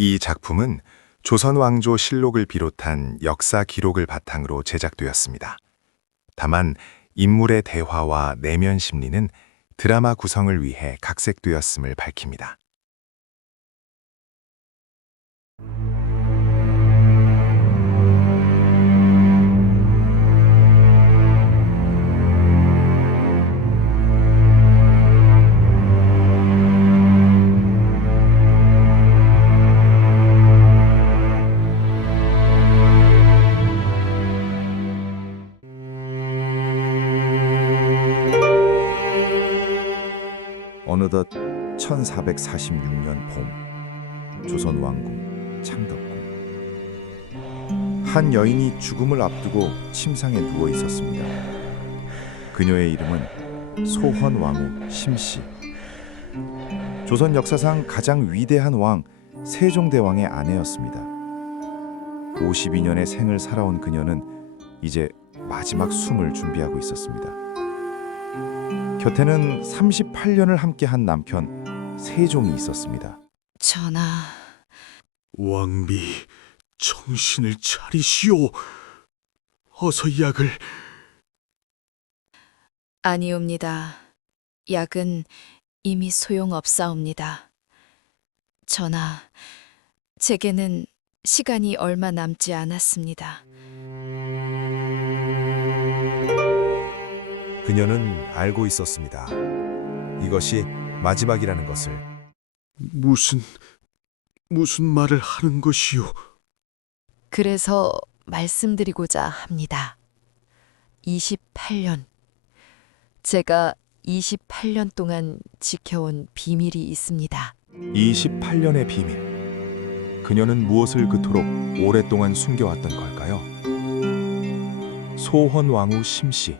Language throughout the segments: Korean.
이 작품은 조선 왕조 실록을 비롯한 역사 기록을 바탕으로 제작되었습니다. 다만 인물의 대화와 내면 심리는 드라마 구성을 위해 각색되었음을 밝힙니다. 어느덧 1446년 봄, 조선 왕궁 창덕궁. 한 여인이 죽음을 앞두고 침상에 누워 있었습니다. 그녀의 이름은 소헌왕후 심씨. 조선 역사상 가장 위대한 왕 세종대왕의 아내였습니다. 52년의 생을 살아온 그녀는 이제 마지막 숨을 준비하고 있었습니다. 곁에는 38년을 함께한 남편 세종이 있었습니다. 전하, 왕비, 정신을 차리시오. 어서 약을. 아니옵니다. 약은 이미 소용없사옵니다. 전하, 제게는 시간이 얼마 남지 않았습니다. 그녀는 알고 있었습니다. 이것이 마지막이라는 것을. 무슨 말을 하는 것이오? 그래서 말씀드리고자 합니다. 28년. 제가 28년 동안 지켜온 비밀이 있습니다. 28년의 비밀. 그녀는 무엇을 그토록 오랫동안 숨겨왔던 걸까요? 소헌왕후 심씨.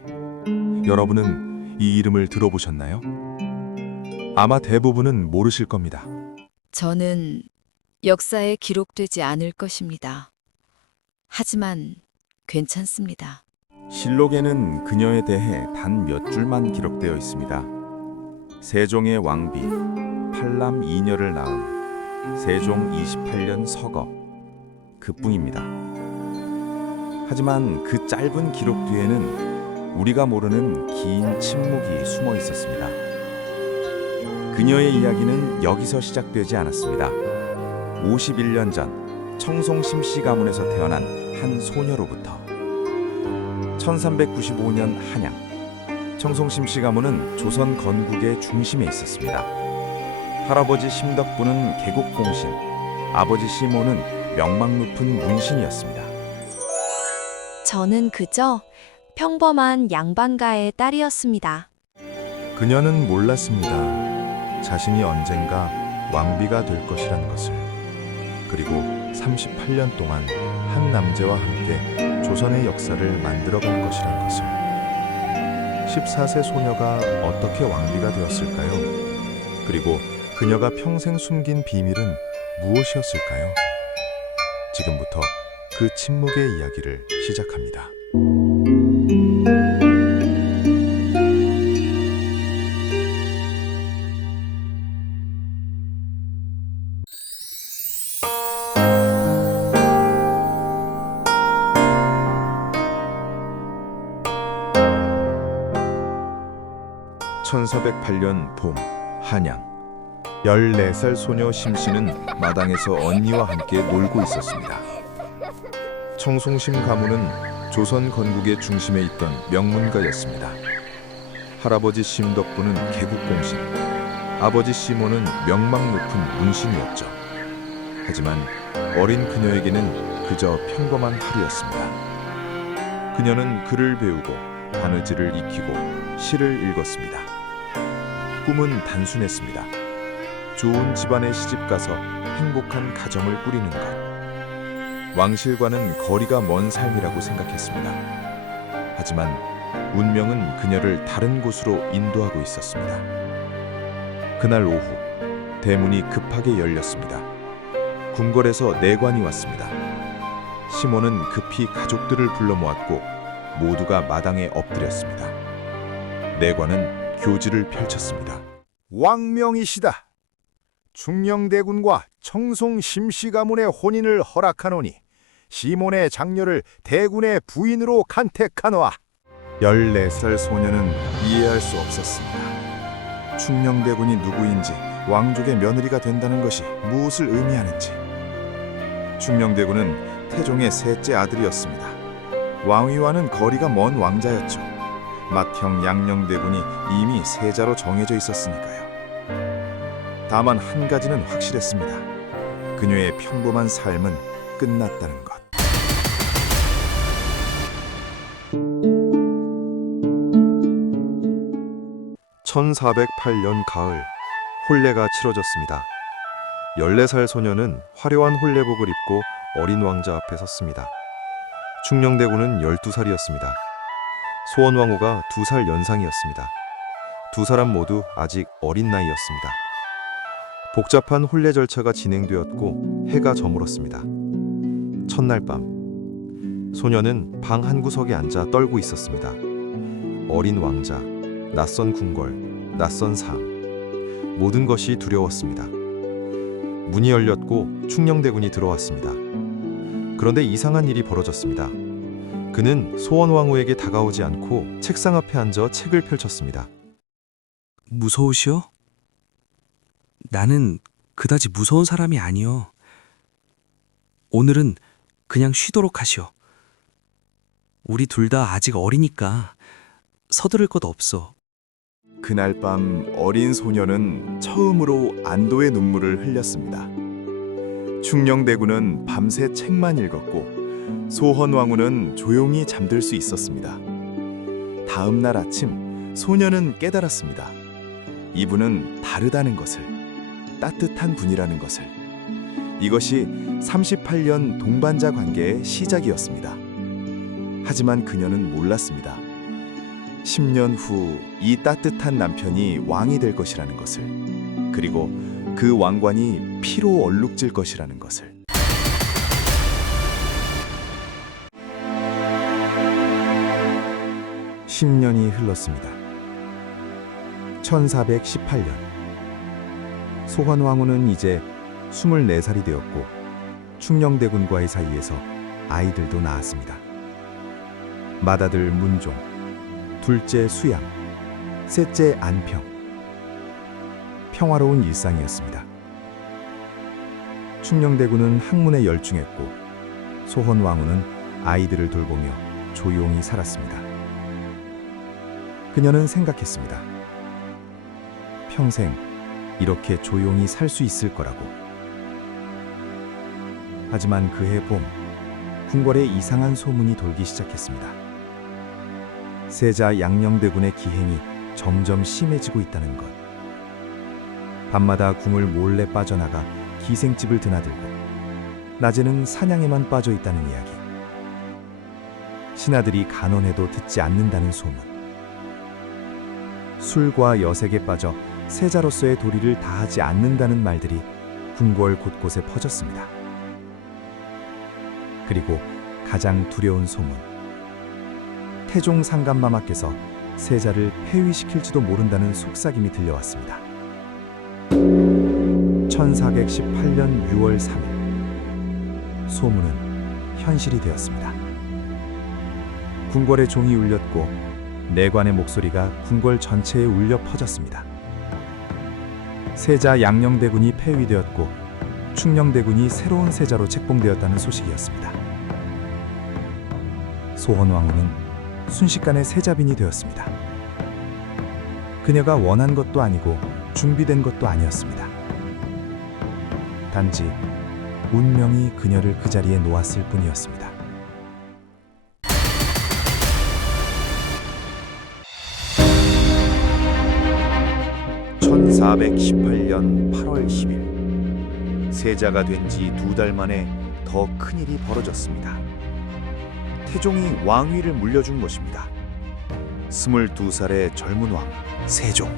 여러분은 이 이름을 들어보셨나요? 아마 대부분은 모르실 겁니다. 저는 역사에 기록되지 않을 것입니다. 하지만 괜찮습니다. 실록에는 그녀에 대해 단 몇 줄만 기록되어 있습니다. 세종의 왕비, 팔남 2녀를 낳은 세종 28년 서거, 그뿐입니다. 하지만 그 짧은 기록 뒤에는 우리가 모르는 긴 침묵이 숨어 있었습니다. 그녀의 이야기는 여기서 시작되지 않았습니다. 51년 전 청송 심씨 가문에서 태어난 한 소녀로부터 1395년 한양, 청송 심씨 가문은 조선 건국의 중심에 있었습니다. 할아버지 심덕부는 개국공신, 아버지 시모는 명망 높은 문신이었습니다. 저는 그저 평범한 양반가의 딸이었습니다. 그녀는 몰랐습니다. 자신이 언젠가 왕비가 될 것이라는 것을. 그리고 38년 동안 한 남자와 함께 조선의 역사를 만들어갈 것이라는 것을. 14세 소녀가 어떻게 왕비가 되었을까요? 그리고 그녀가 평생 숨긴 비밀은 무엇이었을까요? 지금부터 그 침묵의 이야기를 시작합니다. (1408년) 봄, 한양. 14살 소녀 심씨는 마당에서 언니와 함께 놀고 있었습니다. 청송심 가문은 조선 건국의 중심에 있던 명문가였습니다. 할아버지 심덕부는 개국공신, 아버지 시모는 명망 높은 문신이었죠. 하지만 어린 그녀에게는 그저 평범한 하루였습니다. 그녀는 글을 배우고 바느질을 익히고 시를 읽었습니다. 꿈은 단순했습니다. 좋은 집안에 시집가서 행복한 가정을 꾸리는 것. 왕실과는 거리가 먼 삶이라고 생각했습니다. 하지만 운명은 그녀를 다른 곳으로 인도하고 있었습니다. 그날 오후, 대문이 급하게 열렸습니다. 궁궐에서 내관이 왔습니다. 시몬은 급히 가족들을 불러 모았고 모두가 마당에 엎드렸습니다. 내관은 교지를 펼쳤습니다. 왕명이시다. 충녕대군과 청송 심씨 가문의 혼인을 허락하노니 시몬의 장녀를 대군의 부인으로 간택하노아. 14살 소녀는 이해할 수 없었습니다. 충녕대군이 누구인지, 왕족의 며느리가 된다는 것이 무엇을 의미하는지. 충녕대군은 태종의 셋째 아들이었습니다. 왕위와는 거리가 먼 왕자였죠. 맏형 양녕대군이 이미 세자로 정해져 있었으니까요. 다만 한 가지는 확실했습니다. 그녀의 평범한 삶은 끝났다는 것. (1408년) 가을, 혼례가 치러졌습니다. 14살 소녀는 화려한 혼례복을 입고 어린 왕자 앞에 섰습니다. 충녕대군은 12살이었습니다. 소원왕후가 2살 연상이었습니다. 두 사람 모두 아직 어린 나이였습니다. 복잡한 혼례 절차가 진행되었고 해가 저물었습니다. 첫날 밤, 소녀는 방 한 구석에 앉아 떨고 있었습니다. 어린 왕자, 낯선 궁궐, 낯선 삶, 모든 것이 두려웠습니다. 문이 열렸고 충녕대군이 들어왔습니다. 그런데 이상한 일이 벌어졌습니다. 그는 소원왕후에게 다가오지 않고 책상 앞에 앉아 책을 펼쳤습니다. 무서우시오? 나는 그다지 무서운 사람이 아니오. 오늘은 그냥 쉬도록 하시오. 우리 둘 다 아직 어리니까 서두를 것 없어. 그날 밤 어린 소녀는 처음으로 안도의 눈물을 흘렸습니다. 충녕대군은 밤새 책만 읽었고 소헌왕후는 조용히 잠들 수 있었습니다. 다음 날 아침 소녀는 깨달았습니다. 이분은 다르다는 것을, 따뜻한 분이라는 것을. 이것이 38년 동반자 관계의 시작이었습니다. 하지만 그녀는 몰랐습니다. 10년 후 이 따뜻한 남편이 왕이 될 것이라는 것을, 그리고 그 왕관이 피로 얼룩질 것이라는 것을. (10년이) 흘렀습니다. 1418년, 소헌왕후는 이제 24살이 되었고 충녕대군과의 사이에서 아이들도 낳았습니다. 맏아들 문종, 둘째 수양, 셋째 안평. 평화로운 일상이었습니다. 충녕대군은 학문에 열중했고 소헌왕후는 아이들을 돌보며 조용히 살았습니다. 그녀는 생각했습니다. 평생 이렇게 조용히 살 수 있을 거라고. 하지만 그해 봄, 궁궐에 이상한 소문이 돌기 시작했습니다. 세자 양녕대군의 기행이 점점 심해지고 있다는 것. 밤마다 궁을 몰래 빠져나가 기생집을 드나들고 낮에는 사냥에만 빠져 있다는 이야기. 신하들이 간언해도 듣지 않는다는 소문. 술과 여색에 빠져 세자로서의 도리를 다하지 않는다는 말들이 궁궐 곳곳에 퍼졌습니다. 그리고 가장 두려운 소문. 태종 상감마마께서 세자를 폐위시킬지도 모른다는 속삭임이 들려왔습니다. 1418년 6월 3일, 소문은 현실이 되었습니다. 궁궐의 종이 울렸고 내관의 목소리가 궁궐 전체에 울려 퍼졌습니다. 세자 양녕대군이 폐위되었고 충녕대군이 새로운 세자로 책봉되었다는 소식이었습니다. 소헌왕후는 순식간에 세자빈이 되었습니다. 그녀가 원한 것도 아니고 준비된 것도 아니었습니다. 단지 운명이 그녀를 그 자리에 놓았을 뿐이었습니다. (1418년 8월 10일) 세자가 된 지 2달 만에 더 큰일이 벌어졌습니다. 태종이 왕위를 물려준 것입니다. 22살의 젊은 왕 세종,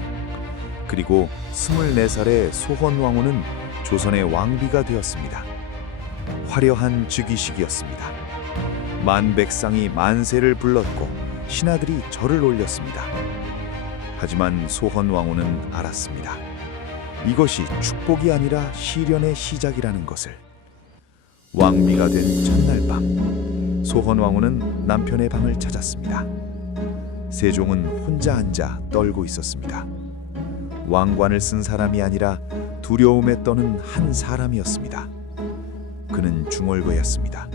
그리고 24살의 소헌왕후는 조선의 왕비가 되었습니다. 화려한 즉위식이었습니다. 만백상이 만세를 불렀고 신하들이 절을 올렸습니다. 하지만 소헌왕후는 알았습니다. 이것이 축복이 아니라 시련의 시작이라는 것을. 왕비가 된 첫날 밤, 소헌왕후는 남편의 방을 찾았습니다. 세종은 혼자 앉아 떨고 있었습니다. 왕관을 쓴 사람이 아니라 두려움에 떠는 한 사람이었습니다. 그는 중얼거렸습니다.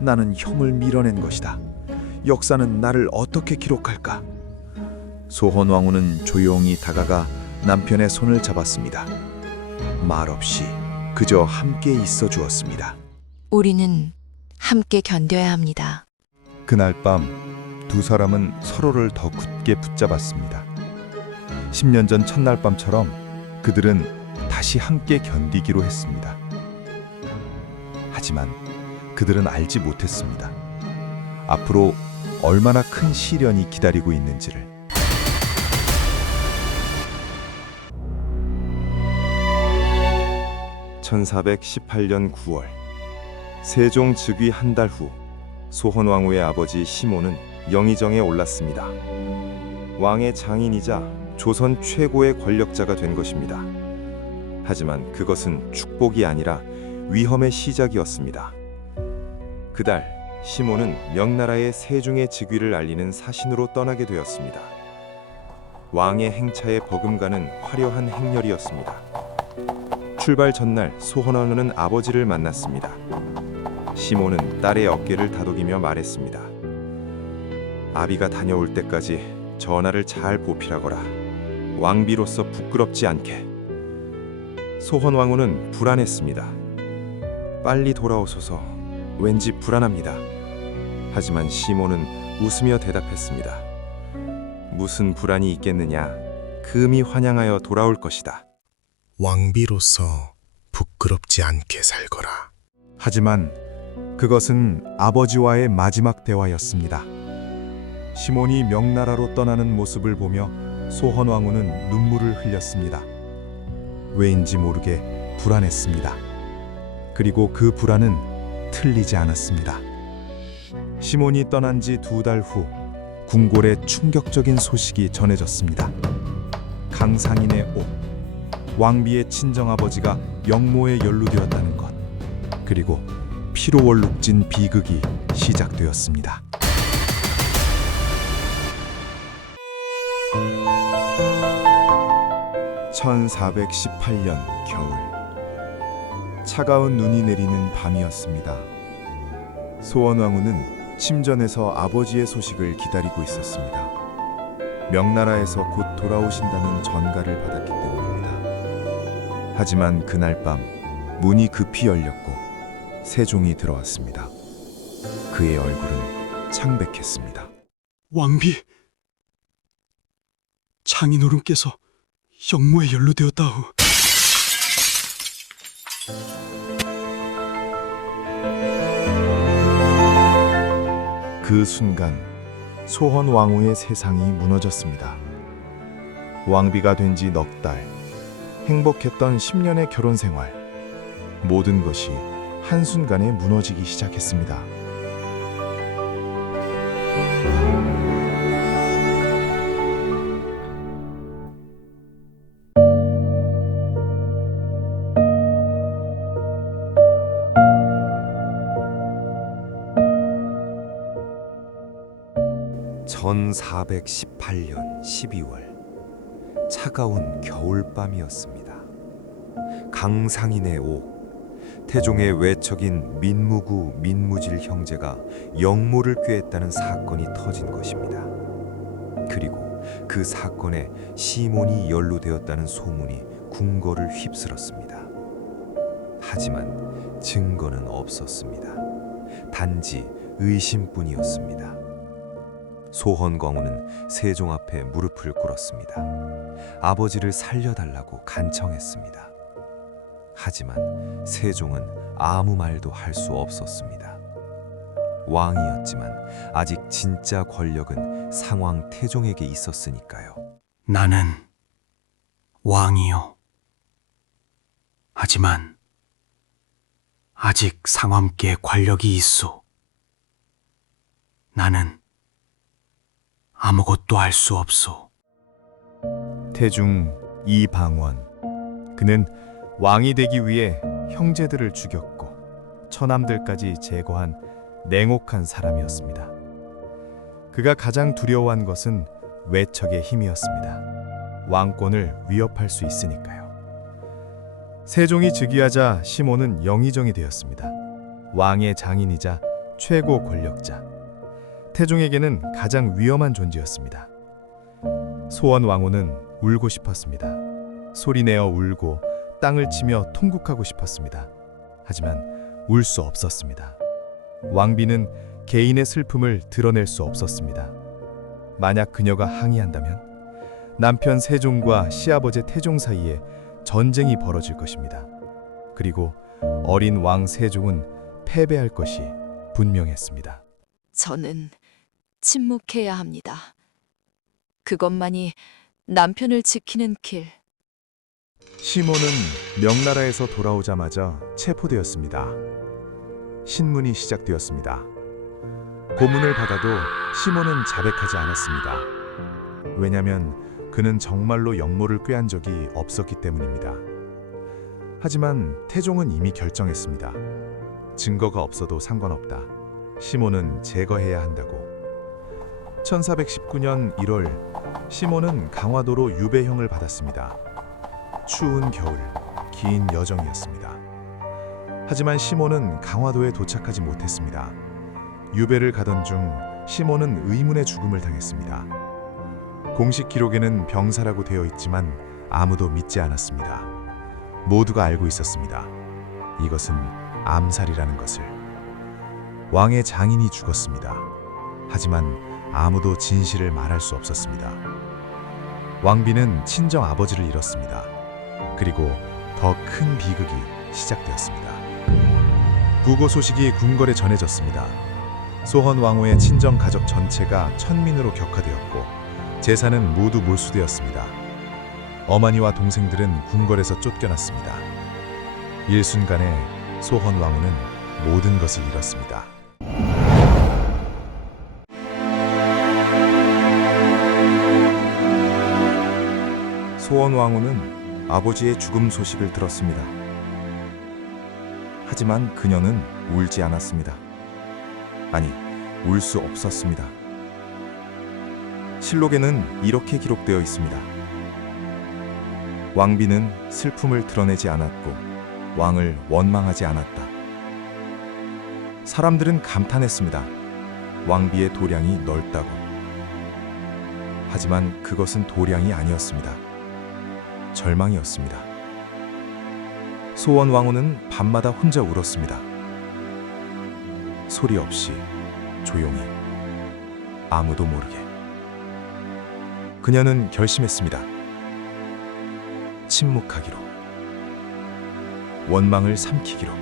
나는 형을 밀어낸 것이다. 역사는 나를 어떻게 기록할까? 소헌왕후는 조용히 다가가 남편의 손을 잡았습니다. 말없이 그저 함께 있어 주었습니다. 우리는 함께 견뎌야 합니다. 그날 밤 두 사람은 서로를 더 굳게 붙잡았습니다. 10년 전 첫날 밤처럼 그들은 다시 함께 견디기로 했습니다. 하지만 그들은 알지 못했습니다. 앞으로 얼마나 큰 시련이 기다리고 있는지를. (1418년 9월) 세종 즉위 한 달 후 소헌왕후의 아버지 시모는 영의정에 올랐습니다. 왕의 장인이자 조선 최고의 권력자가 된 것입니다. 하지만 그것은 축복이 아니라 위험의 시작이었습니다. 그달 시모는 명나라의 세종의 즉위를 알리는 사신으로 떠나게 되었습니다. 왕의 행차에 버금가는 화려한 행렬이었습니다. 출발 전날 소헌왕후는 아버지를 만났습니다. 시모는 딸의 어깨를 다독이며 말했습니다. 아비가 다녀올 때까지 전하를 잘 보필하거라. 왕비로서 부끄럽지 않게. 소헌왕후는 불안했습니다. 빨리 돌아오소서. 왠지 불안합니다. 하지만 시모는 웃으며 대답했습니다. 무슨 불안이 있겠느냐. 금이 환영하여 돌아올 것이다. 왕비로서 부끄럽지 않게 살거라. 하지만 그것은 아버지와의 마지막 대화였습니다. 시몬이 명나라로 떠나는 모습을 보며 소헌왕후는 눈물을 흘렸습니다. 왜인지 모르게 불안했습니다. 그리고 그 불안은 틀리지 않았습니다. 시몬이 떠난 지 2달 후 궁궐에 충격적인 소식이 전해졌습니다. 강상인의 옥, 왕비의 친정아버지가 영모에 연루되었다는 것, 그리고 피로 월룩진 비극이 시작되었습니다. (1418년) 겨울, 차가운 눈이 내리는 밤이었습니다. 소헌왕후는 침전에서 아버지의 소식을 기다리고 있었습니다. 명나라에서 곧 돌아오신다는 전가를 받았기 때문입니다. 하지만 그날 밤 문이 급히 열렸고 세종이 들어왔습니다. 그의 얼굴은 창백했습니다. 왕비, 장인어른께서 영모에 연루되었다오. 그 순간 소헌왕후의 세상이 무너졌습니다. 왕비가 된 지 넉 달, 행복했던 10년의 결혼 생활, 모든 것이 한순간에 무너지기 시작했습니다. (1418년 12월) 차가운 겨울밤이었습니다. 강상인의 옥, 태종의 외척인 민무구 민무질 형제가 영모를 꾀했다는 사건이 터진 것입니다. 그리고 그 사건에 시몬이 연루되었다는 소문이 궁궐을 휩쓸었습니다. 하지만 증거는 없었습니다. 단지 의심뿐이었습니다. 소헌광후는 세종 앞에 무릎을 꿇었습니다. 아버지를 살려달라고 간청했습니다. 하지만 세종은 아무 말도 할 수 없었습니다. 왕이었지만 아직 진짜 권력은 상왕 태종에게 있었으니까요. 나는 왕이요. 하지만 아직 상왕께 권력이 있소. 나는 아무것도 할 수 없소. 태중 이방원, 그는 왕이 되기 위해 형제들을 죽였고 처남들까지 제거한 냉혹한 사람이었습니다. 그가 가장 두려워한 것은 외척의 힘이었습니다. 왕권을 위협할 수 있으니까요. 세종이 즉위하자 시몬은 영의정이 되었습니다. 왕의 장인이자 최고 권력자. 태종에게는 가장 위험한 존재였습니다. 소원 왕후는 울고 싶었습니다. 소리내어 울고 땅을 치며 통곡하고 싶었습니다. 하지만 울 수 없었습니다. 왕비는 개인의 슬픔을 드러낼 수 없었습니다. 만약 그녀가 항의한다면 남편 세종과 시아버지 태종 사이에 전쟁이 벌어질 것입니다. 그리고 어린 왕 세종은 패배할 것이 분명했습니다. 저는 침묵해야 합니다. 그것만이 남편을 지키는 길. 시몬은 명나라에서 돌아오자마자 체포되었습니다. 신문이 시작되었습니다. 고문을 받아도 시몬은 자백하지 않았습니다. 왜냐하면 그는 정말로 역모를 꾀한 적이 없었기 때문입니다. 하지만 태종은 이미 결정했습니다. 증거가 없어도 상관없다. 시몬은 제거해야 한다고. 1419년 1월 시몬은 강화도로 유배형을 받았습니다. 추운 겨울, 긴 여정이었습니다. 하지만 시몬은 강화도에 도착하지 못했습니다. 유배를 가던 중 시몬은 의문의 죽음을 당했습니다. 공식 기록에는 병사라고 되어 있지만 아무도 믿지 않았습니다. 모두가 알고 있었습니다. 이것은 암살이라는 것을. 왕의 장인이 죽었습니다. 하지만 아무도 진실을 말할 수 없었습니다. 왕비는 친정 아버지를 잃었습니다. 그리고 더 큰 비극이 시작되었습니다. 부고 소식이 궁궐에 전해졌습니다. 소헌 왕후의 친정 가족 전체가 천민으로 격화되었고 재산은 모두 몰수되었습니다. 어머니와 동생들은 궁궐에서 쫓겨났습니다. 일순간에 소헌 왕후는 모든 것을 잃었습니다. 소헌 왕후는 아버지의 죽음 소식을 들었습니다. 하지만 그녀는 울지 않았습니다. 아니, 울 수 없었습니다. 실록에는 이렇게 기록되어 있습니다. 왕비는 슬픔을 드러내지 않았고 왕을 원망하지 않았다. 사람들은 감탄했습니다. 왕비의 도량이 넓다고. 하지만 그것은 도량이 아니었습니다. 절망이었습니다. 소원 왕후는 밤마다 혼자 울었습니다. 소리 없이 조용히 아무도 모르게. 그녀는 결심했습니다. 침묵하기로, 원망을 삼키기로.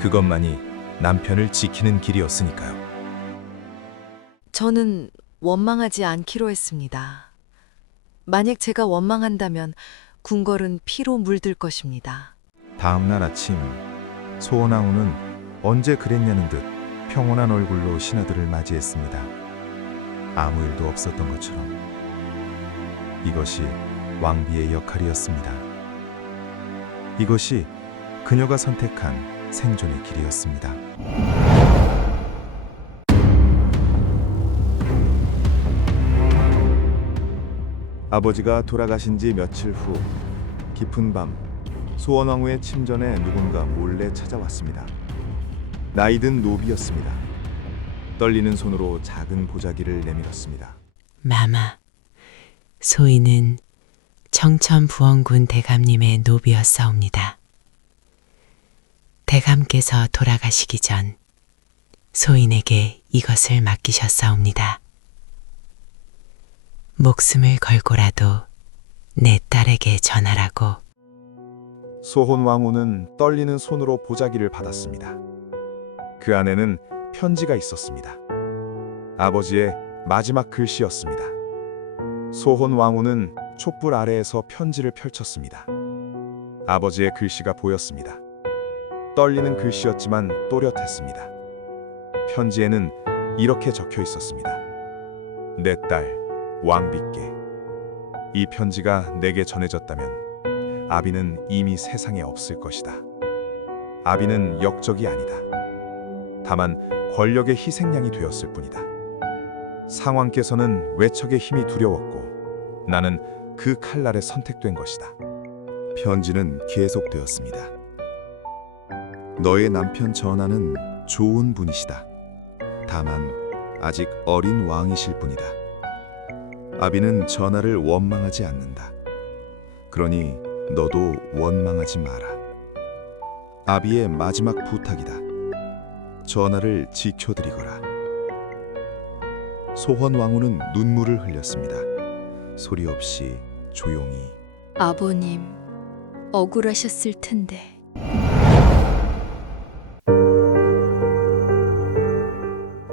그것만이 남편을 지키는 길이었으니까요. 저는 원망하지 않기로 했습니다. 만약 제가 원망한다면 궁궐은 피로 물들 것입니다. 다음 날 아침 소원 왕후는 언제 그랬냐는 듯 평온한 얼굴로 신하들을 맞이했습니다. 아무 일도 없었던 것처럼. 이것이 왕비의 역할이었습니다. 이것이 그녀가 선택한 생존의 길이었습니다. 아버지가 돌아가신 지 며칠 후 깊은 밤 소원 왕후의 침전에 누군가 몰래 찾아왔습니다. 나이든 노비였습니다. 떨리는 손으로 작은 보자기를 내밀었습니다. 마마, 소인은 청천부원군 대감님의 노비였사옵니다. 대감께서 돌아가시기 전 소인에게 이것을 맡기셨사옵니다. 목숨을 걸고라도 내 딸에게 전하라고. 소혼 왕후는 떨리는 손으로 보자기를 받았습니다. 그 안에는 편지가 있었습니다. 아버지의 마지막 글씨였습니다. 소혼 왕후는 촛불 아래에서 편지를 펼쳤습니다. 아버지의 글씨가 보였습니다. 떨리는 글씨였지만 또렷했습니다. 편지에는 이렇게 적혀 있었습니다. 내 딸 왕비께 이 편지가 내게 전해졌다면 아비는 이미 세상에 없을 것이다. 아비는 역적이 아니다. 다만 권력의 희생양이 되었을 뿐이다. 상왕께서는 외척의 힘이 두려웠고 나는 그 칼날에 선택된 것이다. 편지는 계속되었습니다. 너의 남편 전하는 좋은 분이시다. 다만 아직 어린 왕이실 뿐이다. 아비는 전하를 원망하지 않는다. 그러니 너도 원망하지 마라. 아비의 마지막 부탁이다. 전하를 지켜드리거라. 소헌 왕후는 눈물을 흘렸습니다. 소리 없이 조용히. 아버님, 억울하셨을 텐데.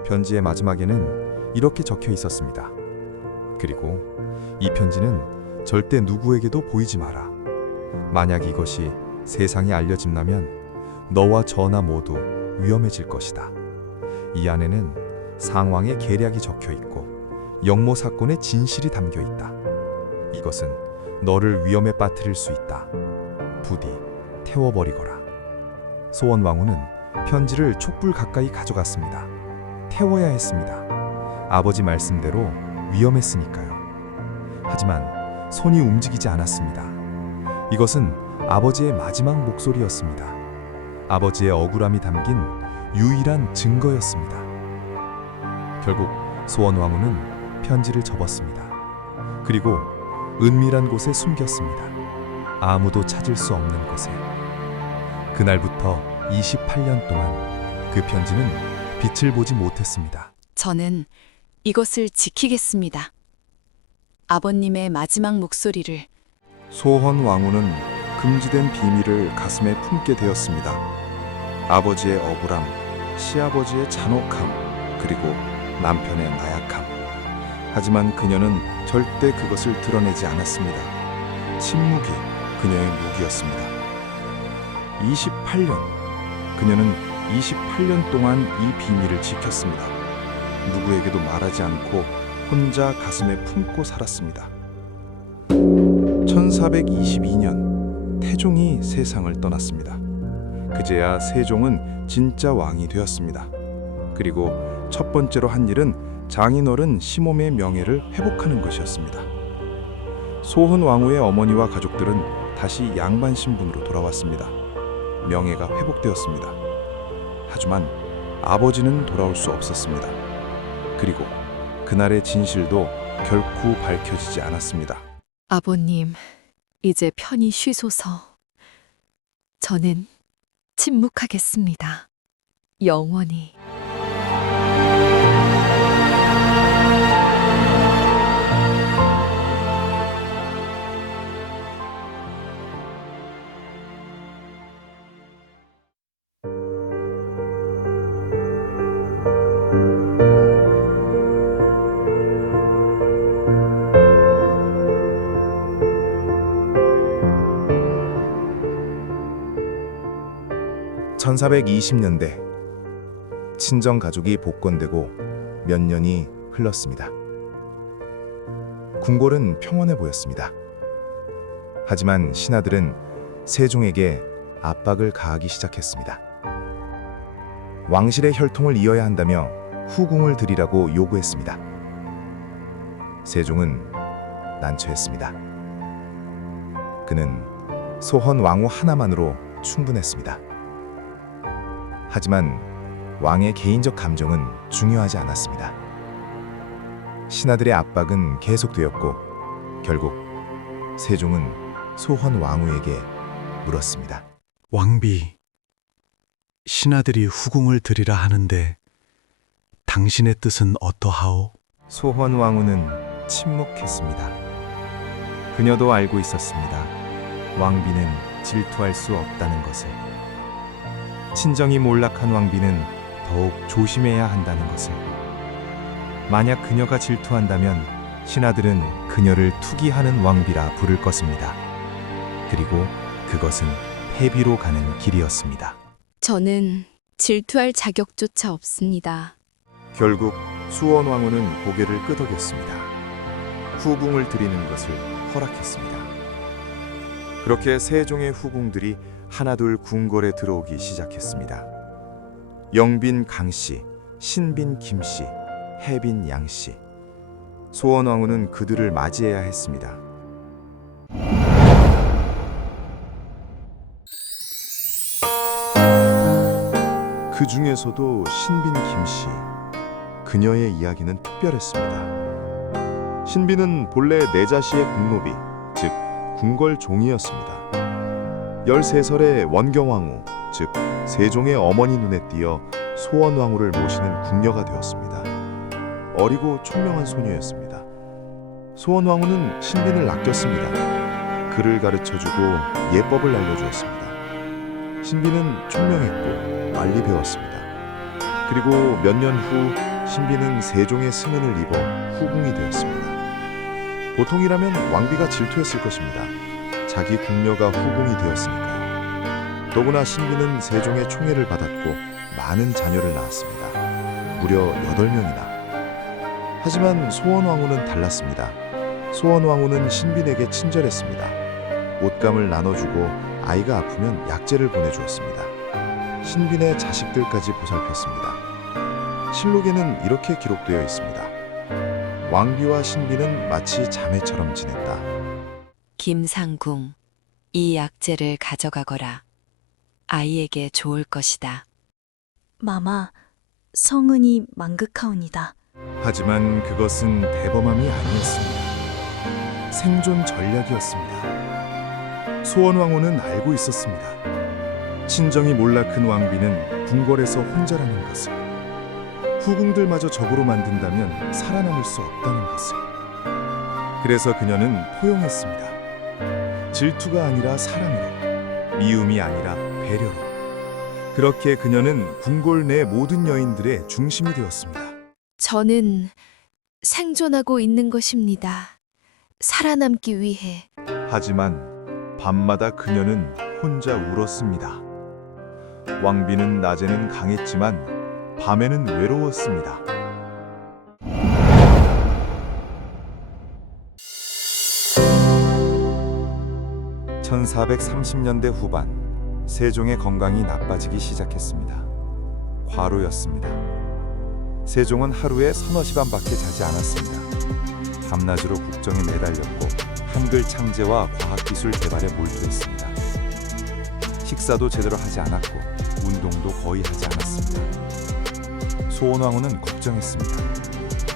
편지의 마지막에는 이렇게 적혀 있었습니다. 그리고 이 편지는 절대 누구에게도 보이지 마라. 만약 이것이 세상에 알려진다면 너와 전하 모두 위험해질 것이다. 이 안에는 상왕의 계략이 적혀 있고 영모 사건의 진실이 담겨 있다. 이것은 너를 위험에 빠뜨릴 수 있다. 부디 태워버리거라. 소원 왕후는 편지를 촛불 가까이 가져갔습니다. 태워야 했습니다. 아버지 말씀대로 위험했으니까요. 하지만 손이 움직이지 않았습니다. 이것은 아버지의 마지막 목소리였습니다. 아버지의 억울함이 담긴 유일한 증거였습니다. 결국 소원 왕후는 편지를 접었습니다. 그리고 은밀한 곳에 숨겼습니다. 아무도 찾을 수 없는 곳에. 그날부터 28년 동안 그 편지는 빛을 보지 못했습니다. 저는 이것을 지키겠습니다. 아버님의 마지막 목소리를. 소헌 왕후는 금지된 비밀을 가슴에 품게 되었습니다. 아버지의 억울함, 시아버지의 잔혹함, 그리고 남편의 나약함. 하지만 그녀는 절대 그것을 드러내지 않았습니다. 침묵이 그녀의 무기였습니다. 28년. 그녀는 28년 동안 이 비밀을 지켰습니다. 누구에게도 말하지 않고 혼자 가슴에 품고 살았습니다. 1422년 태종이 세상을 떠났습니다. 그제야 세종은 진짜 왕이 되었습니다. 그리고 첫 번째로 한 일은 장인어른 시몸의 명예를 회복하는 것이었습니다. 소헌 왕후의 어머니와 가족들은 다시 양반 신분으로 돌아왔습니다. 명예가 회복되었습니다. 하지만 아버지는 돌아올 수 없었습니다. 그리고 그날의 진실도 결코 밝혀지지 않았습니다. 아버님, 이제 편히 쉬소서. 저는 침묵하겠습니다. 영원히. (1420년대) 친정 가족이 복권되고 몇 년이 흘렀습니다. 궁궐은 평온해 보였습니다. 하지만 신하들은 세종에게 압박을 가하기 시작했습니다. 왕실의 혈통을 이어야 한다며 후궁을 드리라고 요구했습니다. 세종은 난처했습니다. 그는 소헌 왕후 하나만으로 충분했습니다. 하지만 왕의 개인적 감정은 중요하지 않았습니다. 신하들의 압박은 계속되었고 결국 세종은 소헌 왕후에게 물었습니다. 왕비, 신하들이 후궁을 드리라 하는데 당신의 뜻은 어떠하오? 소헌 왕후는 침묵했습니다. 그녀도 알고 있었습니다. 왕비는 질투할 수 없다는 것을. 친정이 몰락한 왕비는 더욱 조심해야 한다는 것을. 만약 그녀가 질투한다면 신하들은 그녀를 투기하는 왕비라 부를 것입니다. 그리고 그것은 폐비로 가는 길이었습니다. 저는 질투할 자격조차 없습니다. 결국 수원 왕후는 고개를 끄덕였습니다. 후궁을 드리는 것을 허락했습니다. 그렇게 세종의 후궁들이 하나둘 궁궐에 들어오기 시작했습니다. 영빈 강씨, 신빈 김씨, 해빈 양씨. 소원왕후는 그들을 맞이해야 했습니다. 그 중에서도 신빈 김씨, 그녀의 이야기는 특별했습니다. 신빈은 본래 내자시의 국노비, 즉 궁궐 종이었습니다. 13살의 원경왕후, 즉 세종의 어머니 눈에 띄어 소원왕후를 모시는 궁녀가 되었습니다. 어리고 총명한 소녀였습니다. 소원왕후는 신빈을 아꼈습니다. 글을 가르쳐주고 예법을 알려주었습니다. 신빈은 총명했고 빨리 배웠습니다. 그리고 몇 년 후 신빈은 세종의 승은을 입어 후궁이 되었습니다. 보통이라면 왕비가 질투했을 것입니다. 자기 궁녀가 후궁이 되었으니까요. 더구나 신비는 세종의 총애를 받았고 많은 자녀를 낳았습니다. 무려 8명이나. 하지만 소원왕후는 달랐습니다. 소원왕후는 신빈에게 친절했습니다. 옷감을 나눠주고 아이가 아프면 약재를 보내주었습니다. 신빈의 자식들까지 보살폈습니다. 실록에는 이렇게 기록되어 있습니다. 왕비와 신비는 마치 자매처럼 지냈다. 김상궁, 이 약재를 가져가거라. 아이에게 좋을 것이다. 마마, 성은이 망극하오니다. 하지만 그것은 대범함이 아니었습니다. 생존 전략이었습니다. 소원왕후는 알고 있었습니다. 친정이 몰라 큰 왕비는 궁궐에서 혼자라는 것을, 후궁들마저 적으로 만든다면 살아남을 수 없다는 것을. 그래서 그녀는 포용했습니다. 질투가 아니라 사랑으로, 미움이 아니라 배려로. 그렇게 그녀는 궁궐 내 모든 여인들의 중심이 되었습니다. 저는 생존하고 있는 것입니다. 살아남기 위해. 하지만 밤마다 그녀는 혼자 울었습니다. 왕비는 낮에는 강했지만 밤에는 외로웠습니다. (1430년대) 후반, 세종의 건강이 나빠지기 시작했습니다. 과로였습니다. 세종은 하루에 서너 시간밖에 자지 않았습니다. 밤낮으로 국정에 매달렸고 한글 창제와 과학기술 개발에 몰두했습니다. 식사도 제대로 하지 않았고 운동도 거의 하지 않았습니다. 소원왕후는 걱정했습니다.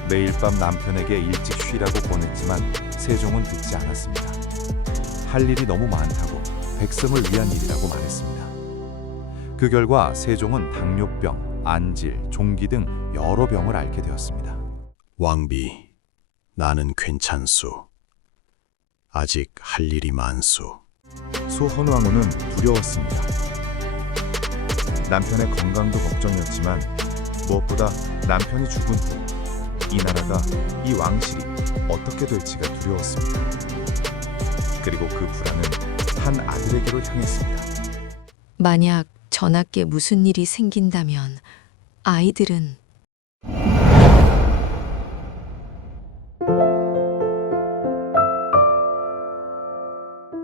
매일 밤 남편에게 일찍 쉬라고 권했지만 세종은 듣지 않았습니다. 할 일이 너무 많다고 백성을 위한 일이라고 말했습니다. 그 결과 세종은 당뇨병, 안질, 종기 등 여러 병을 앓게 되었습니다. 왕비, 나는 괜찮소. 아직 할 일이 많소. 소헌왕후는 두려웠습니다. 남편의 건강도 걱정이었지만 무엇보다 남편이 죽은 후 이 나라가, 이 왕실이 어떻게 될지가 두려웠습니다. 그리고 그 불안은 한 아들에게로 향했습니다. 만약 전하께 무슨 일이 생긴다면 아이들은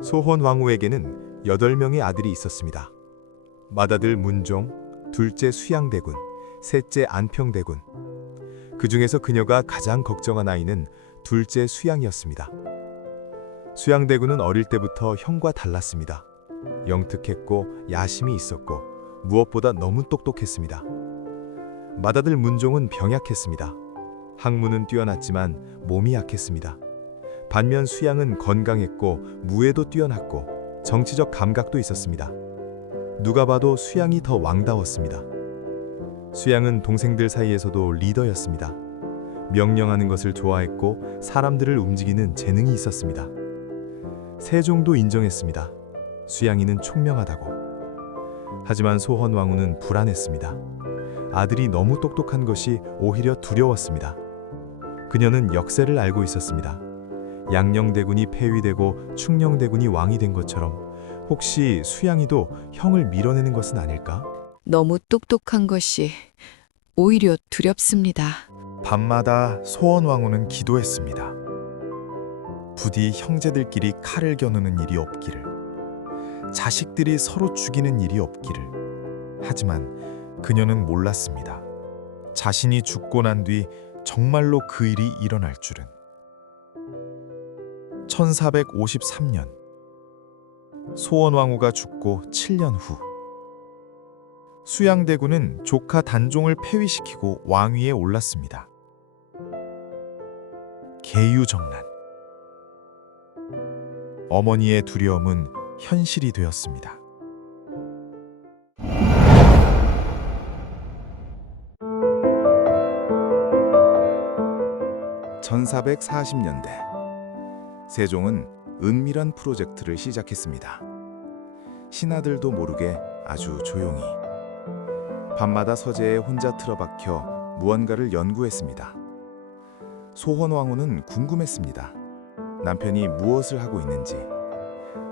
소헌왕후에게는 8명의 아들이 있었습니다. 맏아들 문종, 둘째 수양대군, 셋째 안평대군. 그 중에서 그녀가 가장 걱정한 아이는 둘째 수양이었습니다. 수양대군은 어릴 때부터 형과 달랐습니다. 영특했고 야심이 있었고 무엇보다 너무 똑똑했습니다. 맏아들 문종은 병약했습니다. 학문은 뛰어났지만 몸이 약했습니다. 반면 수양은 건강했고 무예도 뛰어났고 정치적 감각도 있었습니다. 누가 봐도 수양이 더 왕다웠습니다. 수양은 동생들 사이에서도 리더였습니다. 명령하는 것을 좋아했고 사람들을 움직이는 재능이 있었습니다. 세종도 인정했습니다. 수양이는 총명하다고. 하지만 소헌왕후는 불안했습니다. 아들이 너무 똑똑한 것이 오히려 두려웠습니다. 그녀는 역사를 알고 있었습니다. 양녕대군이 폐위되고 충녕대군이 왕이 된 것처럼 혹시 수양이도 형을 밀어내는 것은 아닐까? 너무 똑똑한 것이 오히려 두렵습니다. 밤마다 소헌왕후는 기도했습니다. 부디 형제들끼리 칼을 겨누는 일이 없기를. 자식들이 서로 죽이는 일이 없기를. 하지만 그녀는 몰랐습니다. 자신이 죽고 난 뒤 정말로 그 일이 일어날 줄은. 1453년 소원왕후가 죽고 7년 후 수양대군은 조카 단종을 폐위시키고 왕위에 올랐습니다. 계유정난. 어머니의 두려움은 현실이 되었습니다. (1440년대) 세종은 은밀한 프로젝트를 시작했습니다. 신하들도 모르게 아주 조용히 밤마다 서재에 혼자 틀어박혀 무언가를 연구했습니다. 소헌왕후는 궁금했습니다. 남편이 무엇을 하고 있는지.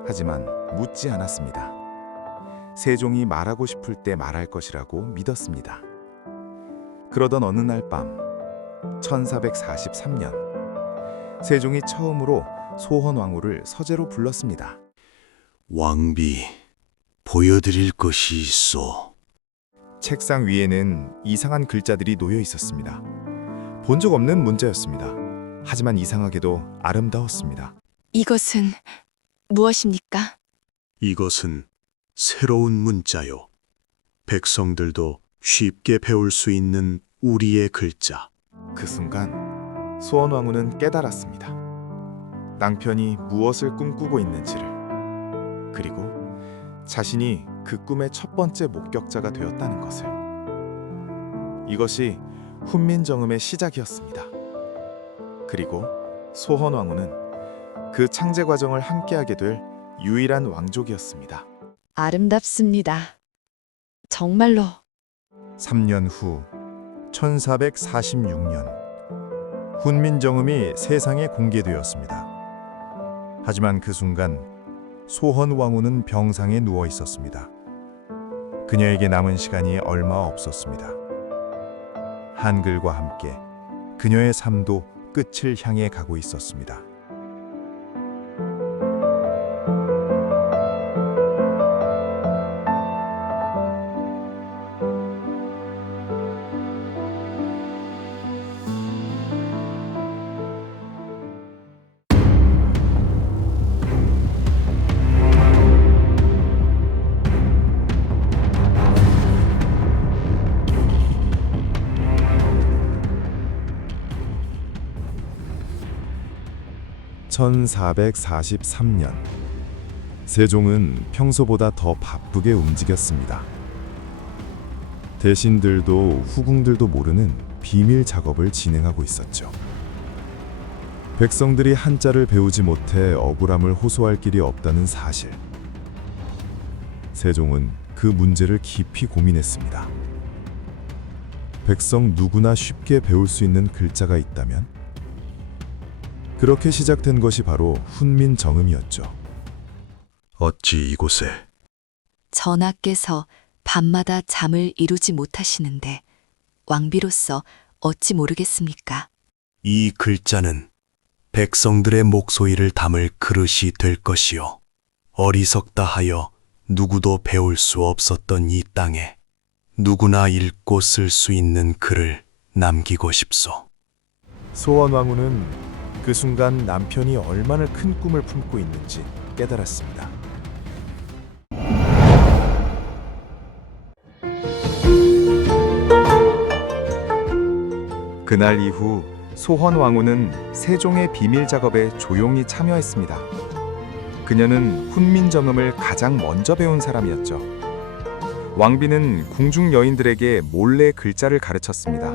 하지만 묻지 않았습니다. 세종이 말하고 싶을 때 말할 것이라고 믿었습니다. 그러던 어느 날 밤 1443년 세종이 처음으로 소헌왕후를 서재로 불렀습니다. 왕비, 보여드릴 것이 있어. 책상 위에는 이상한 글자들이 놓여 있었습니다. 본 적 없는 문자였습니다. 하지만 이상하게도 아름다웠습니다. 이것은 무엇입니까? 이것은 새로운 문자요. 백성들도 쉽게 배울 수 있는 우리의 글자. 그 순간 소헌왕후는 깨달았습니다. 남편이 무엇을 꿈꾸고 있는지를, 그리고 자신이 그 꿈의 첫 번째 목격자가 되었다는 것을. 이것이 훈민정음의 시작이었습니다. 그리고 소헌왕후는 그 창제 과정을 함께하게 될 유일한 왕족이었습니다. 아름답습니다. 정말로. 3년 후 1446년 훈민정음이 세상에 공개되었습니다. 하지만 그 순간 소헌왕후는 병상에 누워 있었습니다. 그녀에게 남은 시간이 얼마 없었습니다. 한글과 함께 그녀의 삶도 끝을 향해 가고 있었습니다. (1443년) 세종은 평소보다 더 바쁘게 움직였습니다. 대신들도 후궁들도 모르는 비밀 작업을 진행하고 있었죠. 백성들이 한자를 배우지 못해 억울함을 호소할 길이 없다는 사실. 세종은 그 문제를 깊이 고민했습니다. 백성 누구나 쉽게 배울 수 있는 글자가 있다면? 그렇게 시작된 것이 바로 훈민정음이었죠. 어찌 이곳에 전하께서 밤마다 잠을 이루지 못하시는데 왕비로서 어찌 모르겠습니까? 이 글자는 백성들의 목소리를 담을 그릇이 될 것이요. 어리석다 하여 누구도 배울 수 없었던 이 땅에 누구나 읽고 쓸 수 있는 글을 남기고 싶소. 소헌왕후는 그 순간 남편이 얼마나 큰 꿈을 품고 있는지 깨달았습니다. 그날 이후 소헌왕후는 세종의 비밀 작업에 조용히 참여했습니다. 그녀는 훈민정음을 가장 먼저 배운 사람이었죠. 왕비는 궁중 여인들에게 몰래 글자를 가르쳤습니다.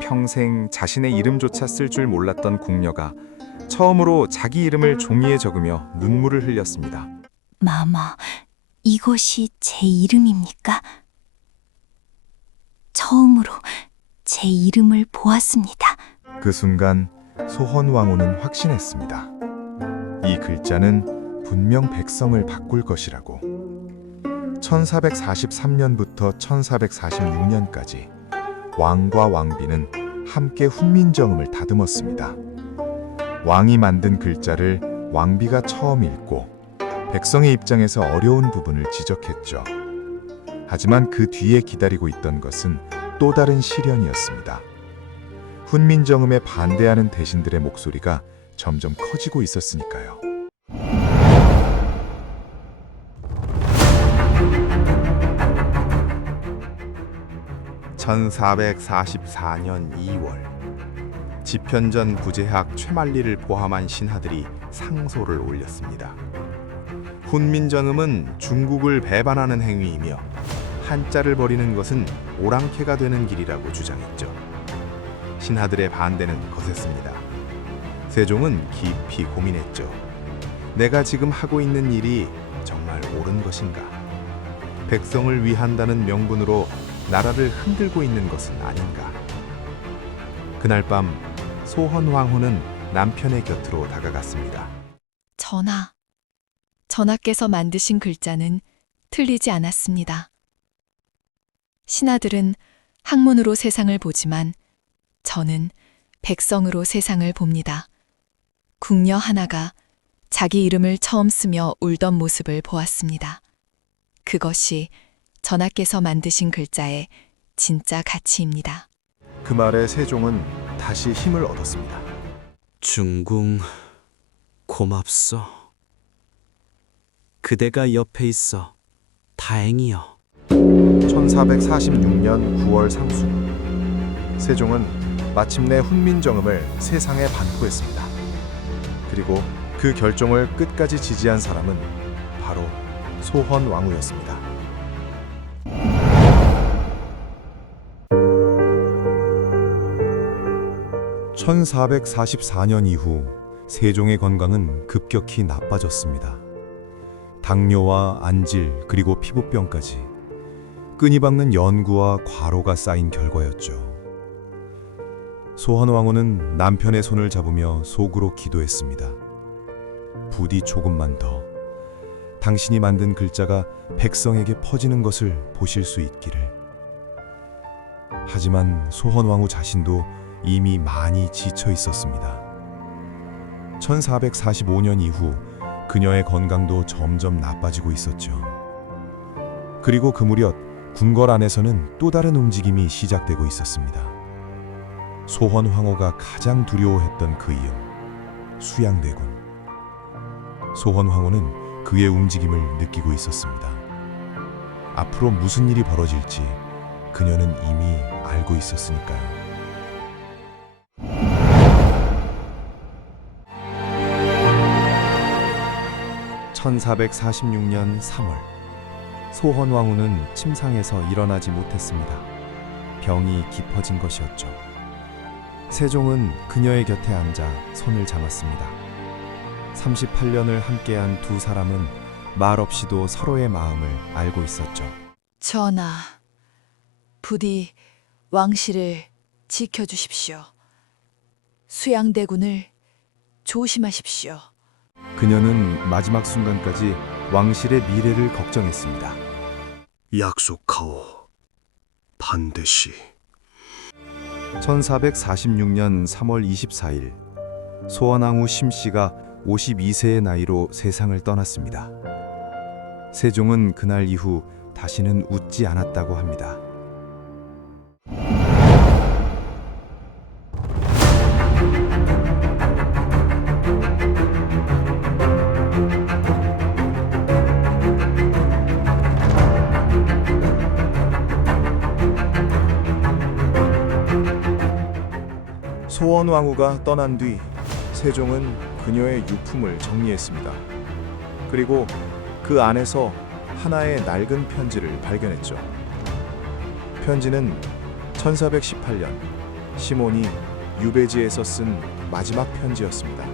평생 자신의 이름조차 쓸 줄 몰랐던 궁녀가 처음으로 자기 이름을 종이에 적으며 눈물을 흘렸습니다. 마마, 이것이 제 이름입니까? 처음으로 제 이름을 보았습니다. 그 순간 소헌왕후는 확신했습니다. 이 글자는 분명 백성을 바꿀 것이라고. 1443년부터 1446년까지 왕과 왕비는 함께 훈민정음을 다듬었습니다. 왕이 만든 글자를 왕비가 처음 읽고 백성의 입장에서 어려운 부분을 지적했죠. 하지만 그 뒤에 기다리고 있던 것은 또 다른 시련이었습니다. 훈민정음에 반대하는 대신들의 목소리가 점점 커지고 있었으니까요. (1444년 2월) 집현전 부제학 최만리를 포함한 신하들이 상소를 올렸습니다. 훈민정음은 중국을 배반하는 행위이며 한자를 버리는 것은 오랑캐가 되는 길이라고 주장했죠. 신하들의 반대는 거셌습니다. 세종은 깊이 고민했죠. 내가 지금 하고 있는 일이 정말 옳은 것인가? 백성을 위한다는 명분으로 나라를 흔들고 있는 것은 아닌가? 그날 밤 소헌왕후는 남편의 곁으로 다가갔습니다. 전하, 전하께서 만드신 글자는 틀리지 않았습니다. 신하들은 학문으로 세상을 보지만 저는 백성으로 세상을 봅니다. 궁녀 하나가 자기 이름을 처음 쓰며 울던 모습을 보았습니다. 그것이 전하께서 만드신 글자의 진짜 가치입니다. 그 말에 세종은 다시 힘을 얻었습니다. 중궁 고맙소. 그대가 옆에 있어 다행이여. 1446년 9월 상순, 세종은 마침내 훈민정음을 세상에 반포했습니다. 그리고 그 결정을 끝까지 지지한 사람은 바로 소헌왕후였습니다. (1444년) 이후 세종의 건강은 급격히 나빠졌습니다. 당뇨와 안질 그리고 피부병까지 끊이박는 연구와 과로가 쌓인 결과였죠. 소헌왕후는 남편의 손을 잡으며 속으로 기도했습니다. 부디 조금만 더 당신이 만든 글자가 백성에게 퍼지는 것을 보실 수 있기를. 하지만 소헌왕후 자신도 이미 많이 지쳐 있었습니다. 1445년 이후 그녀의 건강도 점점 나빠지고 있었죠. 그리고 그 무렵 궁궐 안에서는 또 다른 움직임이 시작되고 있었습니다. 소헌황후가 가장 두려워했던 그 이름, 수양대군. 소헌황후는 그의 움직임을 느끼고 있었습니다. 앞으로 무슨 일이 벌어질지 그녀는 이미 알고 있었으니까요. 1446년 3월, 소헌왕후는 침상에서 일어나지 못했습니다. 병이 깊어진 것이었죠. 세종은 그녀의 곁에 앉아 손을 잡았습니다. 38년을 함께한 두 사람은 말없이도 서로의 마음을 알고 있었죠. 전하, 부디 왕실을 지켜주십시오. 수양대군을 조심하십시오. 그녀는 마지막 순간까지 왕실의 미래를 걱정했습니다. 약속하오. 반드시. 1446년 3월 24일, 소헌왕후 심씨가 52세의 나이로 세상을 떠났습니다. 세종은 그날 이후 다시는 웃지 않았다고 합니다. 소헌왕후가 떠난 뒤 세종은 그녀의 유품을 정리했습니다. 그리고 그 안에서 하나의 낡은 편지를 발견했죠. 편지는 1418년 시몬이 유배지에서 쓴 마지막 편지였습니다.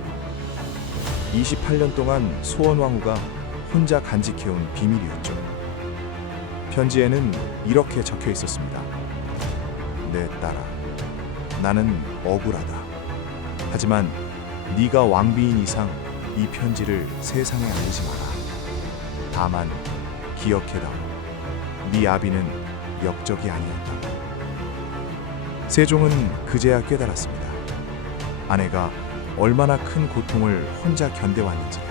28년 동안 소헌왕후가 혼자 간직해온 비밀이었죠. 편지에는 이렇게 적혀 있었습니다. 내 딸아, 나는 억울하다. 하지만 네가 왕비인 이상 이 편지를 세상에 알리지 마라. 다만 기억해라. 네 아비는 역적이 아니었다. 세종은 그제야 깨달았습니다. 아내가 얼마나 큰 고통을 혼자 견뎌왔는지를.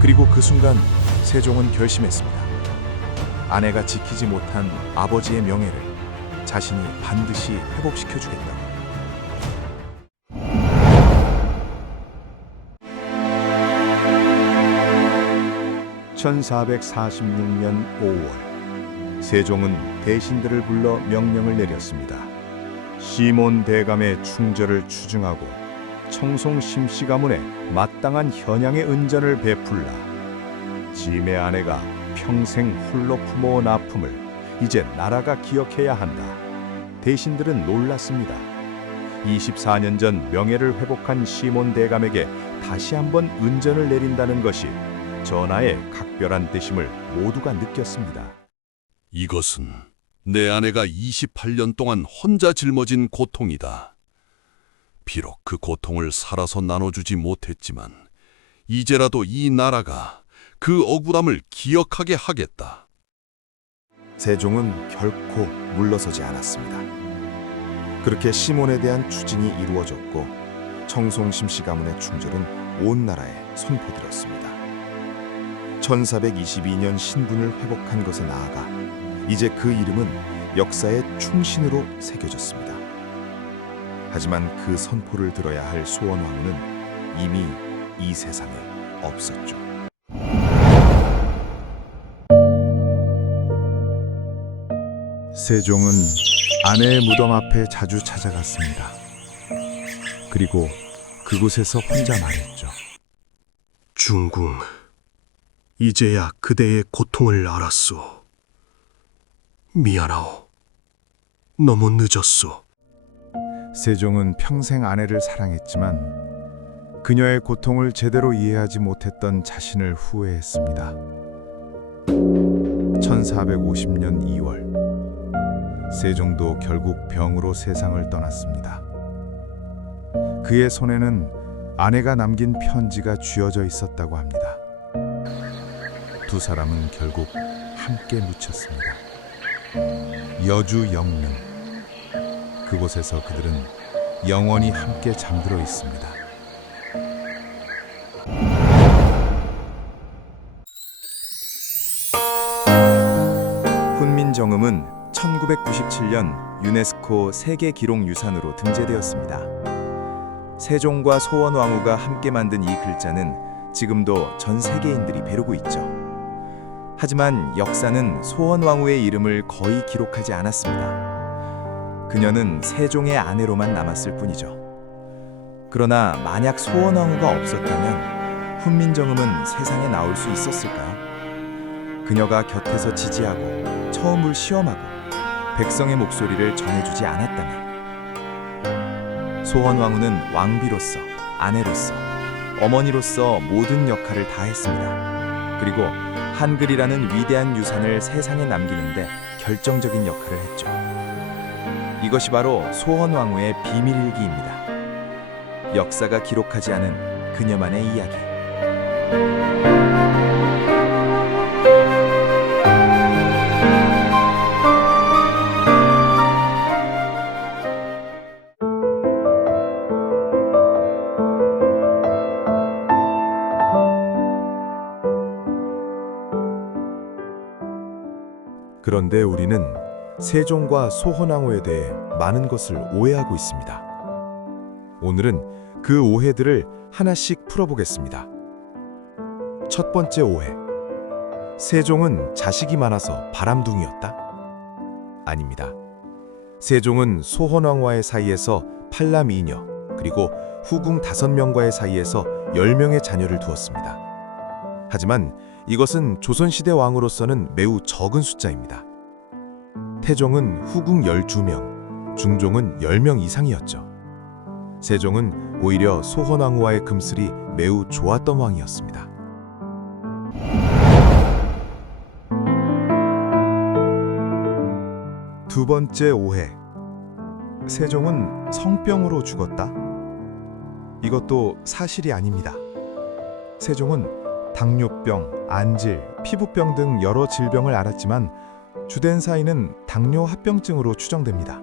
그리고 그 순간 세종은 결심했습니다. 아내가 지키지 못한 아버지의 명예를 자신이 반드시 회복시켜 주겠다고. (1446년 5월) 세종은 대신들을 불러 명령을 내렸습니다. 시몬 대감의 충절을 추증하고 청송 심씨 가문에 마땅한 현양의 은전을 베풀라. 짐의 아내가 평생 홀로 품어온 아픔을 이제 나라가 기억해야 한다. 대신들은 놀랐습니다. 24년 전 명예를 회복한 시몬 대감에게 다시 한번 은전을 내린다는 것이 전하의 각별한 뜻임을 모두가 느꼈습니다. 이것은 내 아내가 28년 동안 혼자 짊어진 고통이다. 비록 그 고통을 살아서 나눠주지 못했지만 이제라도 이 나라가 그 억울함을 기억하게 하겠다. 세종은 결코 물러서지 않았습니다. 그렇게 시몬에 대한 추징이 이루어졌고 청송 심씨 가문의 충절은 온 나라에 선포되었습니다. 1422년 신분을 회복한 것에 나아가 이제 그 이름은 역사의 충신으로 새겨졌습니다. 하지만 그 선포를 들어야 할 소원왕후는 이미 이 세상에 없었죠. 세종은 아내의 무덤 앞에 자주 찾아갔습니다. 그리고 그곳에서 혼자 말했죠. 중궁, 이제야 그대의 고통을 알았소. 미안하오. 너무 늦었소. 세종은 평생 아내를 사랑했지만 그녀의 고통을 제대로 이해하지 못했던 자신을 후회했습니다. 1450년 2월 세종도 결국 병으로 세상을 떠났습니다. 그의 손에는 아내가 남긴 편지가 쥐어져 있었다고 합니다. 두 사람은 결국 함께 묻혔습니다. 여주 영릉, 그곳에서 그들은 영원히 함께 잠들어 있습니다. 훈민정음은 1997년 유네스코 세계기록유산으로 등재되었습니다. 세종과 소원왕후가 함께 만든 이 글자는 지금도 전 세계인들이 배우고 있죠. 하지만 역사는 소원왕후의 이름을 거의 기록하지 않았습니다. 그녀는 세종의 아내로만 남았을 뿐이죠. 그러나 만약 소원왕후가 없었다면 훈민정음은 세상에 나올 수 있었을까요? 그녀가 곁에서 지지하고 처음을 시험하고 백성의 목소리를 전해주지 않았다면 소원왕후는 왕비로서, 아내로서, 어머니로서 모든 역할을 다했습니다. 그리고 한글이라는 위대한 유산을 세상에 남기는데 결정적인 역할을 했죠. 이것이 바로 소원왕후의 비밀일기입니다. 역사가 기록하지 않은 그녀만의 이야기. 그런데 우리는 세종과 소원왕후에 대해 많은 것을 오해하고 있습니다. 오늘은 그 오해들을 하나씩 풀어보겠습니다. 첫 번째 오해. 세종은 자식이 많아서 바람둥이였다? 아닙니다. 세종은 소헌왕후와의 사이에서 팔남이녀 그리고 후궁 5명과의 사이에서 10명의 자녀를 두었습니다. 하지만 이것은 조선시대 왕으로서는 매우 적은 숫자입니다. 태종은 후궁 12명, 중종은 10명 이상이었죠. 세종은 오히려 소헌왕후와의 금슬이 매우 좋았던 왕이었습니다. 두 번째 오해. 세종은 성병으로 죽었다? 이것도 사실이 아닙니다. 세종은 당뇨병, 안질, 피부병 등 여러 질병을 앓았지만 주된 사인은 당뇨 합병증으로 추정됩니다.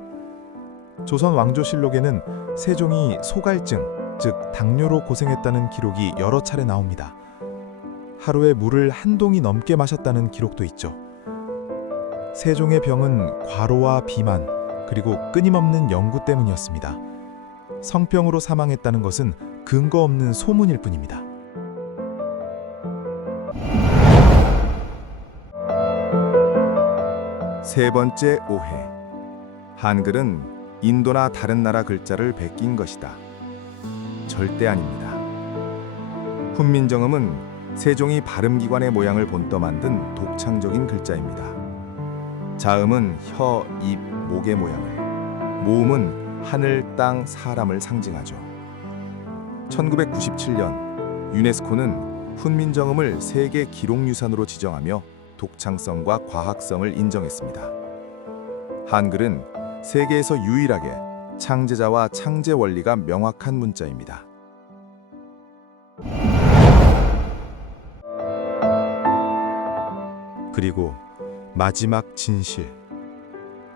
조선 왕조실록에는 세종이 소갈증, 즉 당뇨로 고생했다는 기록이 여러 차례 나옵니다. 하루에 물을 한 동이 넘게 마셨다는 기록도 있죠. 세종의 병은 과로와 비만, 그리고 끊임없는 연구 때문이었습니다. 성병으로 사망했다는 것은 근거 없는 소문일 뿐입니다. 세 번째 오해. 한글은 인도나 다른 나라 글자를 베낀 것이다. 절대 아닙니다. 훈민정음은 세종이 발음기관의 모양을 본떠 만든 독창적인 글자입니다. 자음은 혀, 입, 목의 모양을, 모음은 하늘, 땅, 사람을 상징하죠. 1997년 유네스코는 훈민정음을 세계 기록유산으로 지정하며 독창성과 과학성을 인정했습니다. 한글은 세계에서 유일하게 창제자와 창제 원리가 명확한 문자입니다. 그리고 마지막 진실.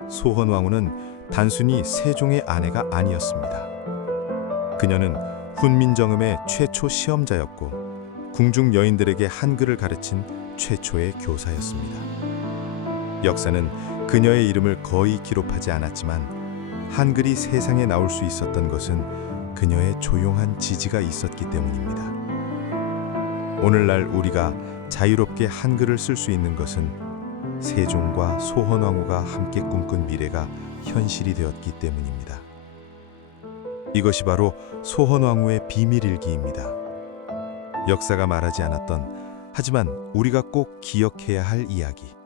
소헌왕후는 단순히 세종의 아내가 아니었습니다. 그녀는 훈민정음의 최초 시험자였고 궁중 여인들에게 한글을 가르친 최초의 교사였습니다. 역사는 그녀의 이름을 거의 기록하지 않았지만 한글이 세상에 나올 수 있었던 것은 그녀의 조용한 지지가 있었기 때문입니다. 오늘날 우리가 자유롭게 한글을 쓸 수 있는 것은 세종과 소헌왕후가 함께 꿈꾼 미래가 현실이 되었기 때문입니다. 이것이 바로 소헌왕후의 비밀일기입니다. 역사가 말하지 않았던, 하지만 우리가 꼭 기억해야 할 이야기.